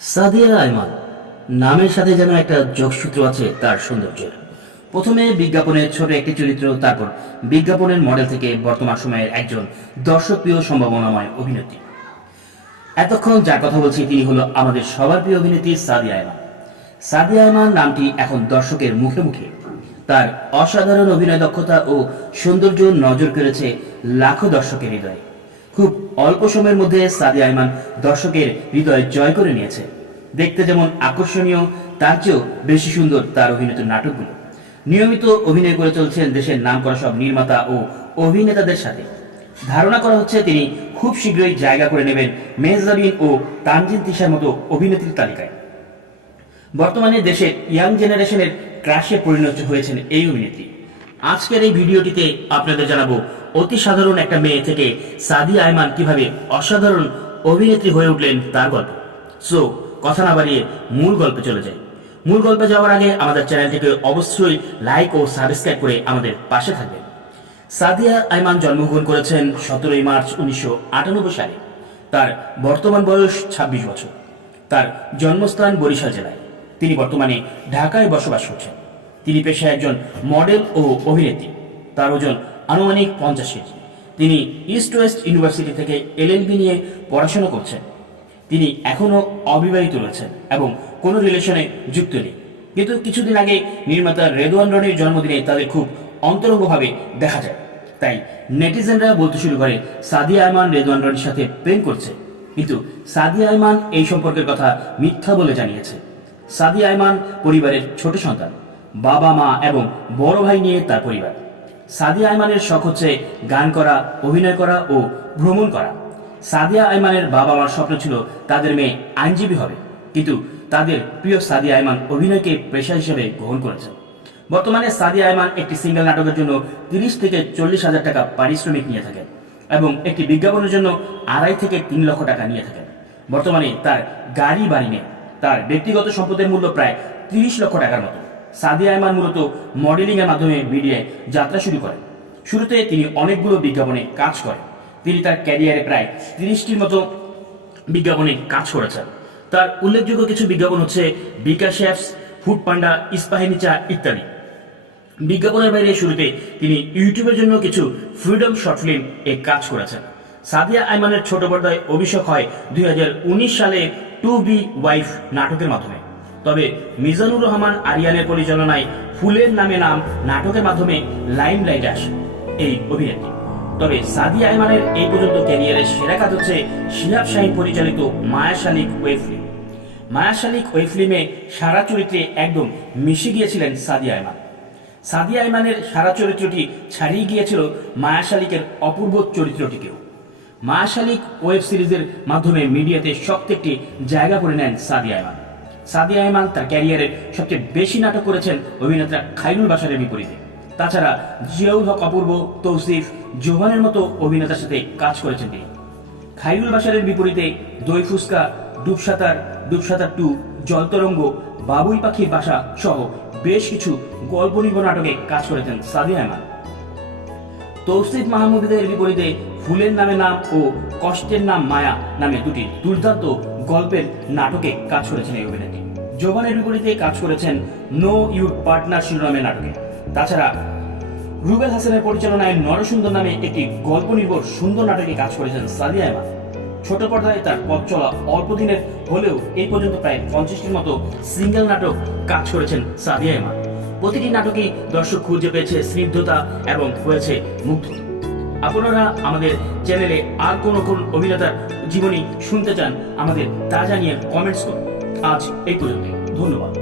সাদিয়া আইমান নামের সাথে যেন একটা যোগসূত্র আছে তার সৌন্দর্যের। প্রথমে বিজ্ঞাপনের ছোট একটি চরিত্র, তারপর বিজ্ঞাপনের মডেল থেকে বর্তমান সময়ের একজন দর্শকপ্রিয় সম্ভাবনাময় অভিনেত্রী। এতক্ষণ যার কথা বলছি তিনি হলো আমাদের সবার প্রিয় অভিনেত্রী সাদিয়া আইমান সাদিয়া আইমান নামটি এখন দর্শকের মুখে মুখে। তার অসাধারণ অভিনয় দক্ষতা ও সৌন্দর্য নজর কেড়েছে লাখো দর্শকের হৃদয়ে। খুব অল্প সময়ের মধ্যে সাদিয়া আইমান দর্শকের হৃদয় জয় করে নিয়েছে। দেখতে যেমন আকর্ষণীয়, তার চেয়েও বেশি সুন্দর তার অভিনীত নাটকগুলো। নিয়মিত অভিনয় করে চলছেন দেশের নাম করা সব নির্মাতা ও অভিনেতাদের সাথে। ধারণা করা হচ্ছে তিনি খুব শীঘ্রই জায়গা করে নেবেন মেহজাবিন ও তানজিন তিশার মতো অভিনেত্রীর তালিকায়। বর্তমানে দেশের ইয়াং জেনারেশনের ক্রাশে পরিণত হয়েছেন এই অভিনেত্রী। আজকের এই ভিডিওটিতে আপনাদের জানাব অতি সাধারণ একটা মেয়ে থেকে সাদি আয়মান কীভাবে অসাধারণ অভিনেত্রী হয়ে উঠলেন তার গল্প। সো কথা না বাড়িয়ে মূল গল্পে চলে যাই। মূল গল্পে যাওয়ার আগে আমাদের চ্যানেলটিকে অবশ্যই লাইক ও সাবস্ক্রাইব করে আমাদের পাশে থাকবেন। সাদিয়া আইমান জন্মগ্রহণ করেছেন সতেরোই মার্চ উনিশশো আটানব্বই সালে। তার বর্তমান বয়স ২৬ বছর। তার জন্মস্থান বরিশাল জেলায়। তিনি বর্তমানে ঢাকায় বসবাস করছেন। তিনি পেশায় একজন মডেল ও অভিনেত্রী। তার ওজন আনুমানিক পঞ্চাশ। তিনি ইস্ট ওয়েস্ট ইউনিভার্সিটি থেকে এলএলবি নিয়ে পড়াশোনা করছেন। তিনি এখনও অবিবাহিত রয়েছেন এবং কোনো রিলেশনে যুক্ত নেই। কিন্তু কিছুদিন আগে নির্মাতা রেদওয়ান রনির জন্মদিনে তাদের খুব অন্তরঙ্গভাবে দেখা যায়। তাই নেটিজেনরা বলতে শুরু করে, সাদিয়া আয়মান রেদওয়ান রনির সাথে প্রেম করছে। কিন্তু সাদিয়া আয়মান এই সম্পর্কের কথা মিথ্যা বলে জানিয়েছে। সাদিয়া আয়মান পরিবারের ছোট সন্তান বাবা মা এবং বড় ভাই নিয়ে তার পরিবার। সাদিয়া আয়মানের শখ হচ্ছে গান করা, অভিনয় করা ও ভ্রমণ করা। সাদিয়া আয়মানের বাবা মার স্বপ্ন ছিল তাদের মেয়ে আইনজীবী হবে। কিন্তু তাদের প্রিয় সাদিয়া আয়মান অভিনয়কে পেশা হিসেবে গ্রহণ করেছেন। বর্তমানে সাদিয়া আয়মান একটি সিঙ্গেল নাটকের জন্য তিরিশ থেকে চল্লিশ হাজার টাকা পারিশ্রমিক নিয়ে থাকেন এবং একটি বিজ্ঞাপনের জন্য আড়াই থেকে তিন লক্ষ টাকা নিয়ে থাকেন। বর্তমানে তার গাড়ি বাড়ি নেই। তার ব্যক্তিগত সম্পদের মূল্য প্রায় তিরিশ লক্ষ টাকার মতো। সাদিয়া আয়মান মূলত মডেলিং এর মাধ্যমে মিডিয়ায় যাত্রা শুরু করেন। শুরুতে তিনি অনেকগুলো বিজ্ঞাপনে কাজ করেন। তিনি তার ক্যারিয়ারে প্রায় তিরিশটির মতো বিজ্ঞাপনে কাজ করেছেন। তার উল্লেখযোগ্য কিছু বিজ্ঞাপন হচ্ছে bKash apps, Foodpanda Ispahani চা ইত্যাদি। বিজ্ঞাপনের বাইরে শুরুতে তিনি ইউটিউবের জন্য কিছু ফ্রিডম শর্ট ফিল্ম এ কাজ করেছেন। সাদিয়া আইমানের ছোট পর্দায় অভিষেক হয় দুই হাজার উনিশ সালে টু বি ওয়াইফ নাটকের মাধ্যমে। তবে মিজানুর রহমান আরিয়ানের পরিচালনায় ফুলের নামে নাম নাটকের মাধ্যমে লাইম লাইট আসে এই অভিনেত্রী। তবে সাদিয়া আইমানের এই পর্যন্ত ক্যারিয়ারের সেরা কাজ হচ্ছে শিহাব শাহিন পরিচালিত মায়া শালিক ওয়েব ফিল্ম। মায়া শালিক ওয়েব ফিল্মে সারা চরিত্রে একদম মিশে গিয়েছিলেন সাদিয়া আইমান সাদিয়া আইমানের সারা চরিত্রটি ছাড়িয়ে গিয়েছিল মায়া শালিকের অপূর্ব চরিত্রটিকেও। মায়া শালিক ওয়েব সিরিজের মাধ্যমে মিডিয়াতে শক্ত একটি জায়গা করে নেন সাদিয়া আইমান সাদিয়া আইমান তার ক্যারিয়ারের সবচেয়ে বেশি নাটক করেছেন অভিনেতা খাইরুল বাসারের বিপরীতে। তাছাড়া জিয়াউল হক অপূর্ব, তৌসিফ, জোহানের মতো অভিনেতার সাথে কাজ করেছেন তিনি। খাইরুল বাসারের বিপরীতে দই ফুসকা ডুবসাঁতার ডুবসাঁতার টু জলতরঙ্গ বাবুই পাখির বাসা সহ বেশ কিছু গল্প নাটকে কাজ করেছেন সাদিয়া আহমান তৌসিফ মাহমুদের বিপরীতে ফুলের নামে নাম ও কষ্টের নাম মায়া নামে দুটি দুর্দান্ত গল্পের নাটকে কাজ করেছেন এই অভিনেত্রী। জোবানের বিপরীতে কাজ করেছেন নো ইউর পার্টনার শিরোনামের নাটকে। তাছাড়া রুবেল হাসানের পরিচালনায় নরসুন্দর নামে একটি গল্প নির্ভর সুন্দর নাটকে কাজ করেছেন সাদিয়া আহমান ছোট পর্দায় তার পথ চলা অল্প দিনের হলেও এই পর্যন্ত প্রায় পঞ্চাশটির মতো সিঙ্গেল নাটক কাজ করেছেন সাদিয়া আহমান প্রতিটি নাটকেই দর্শক খুঁজে পেয়েছে স্নিগ্ধতা এবং হয়েছে মুগ্ধ। আপনারা আমাদের চ্যানেলে আর কোন কোন অভিনেতার জীবনী শুনতে চান, আমাদের তা জানিয়ে কমেন্টস করুন। আজ এই পর্যন্ত ধন্যবাদ।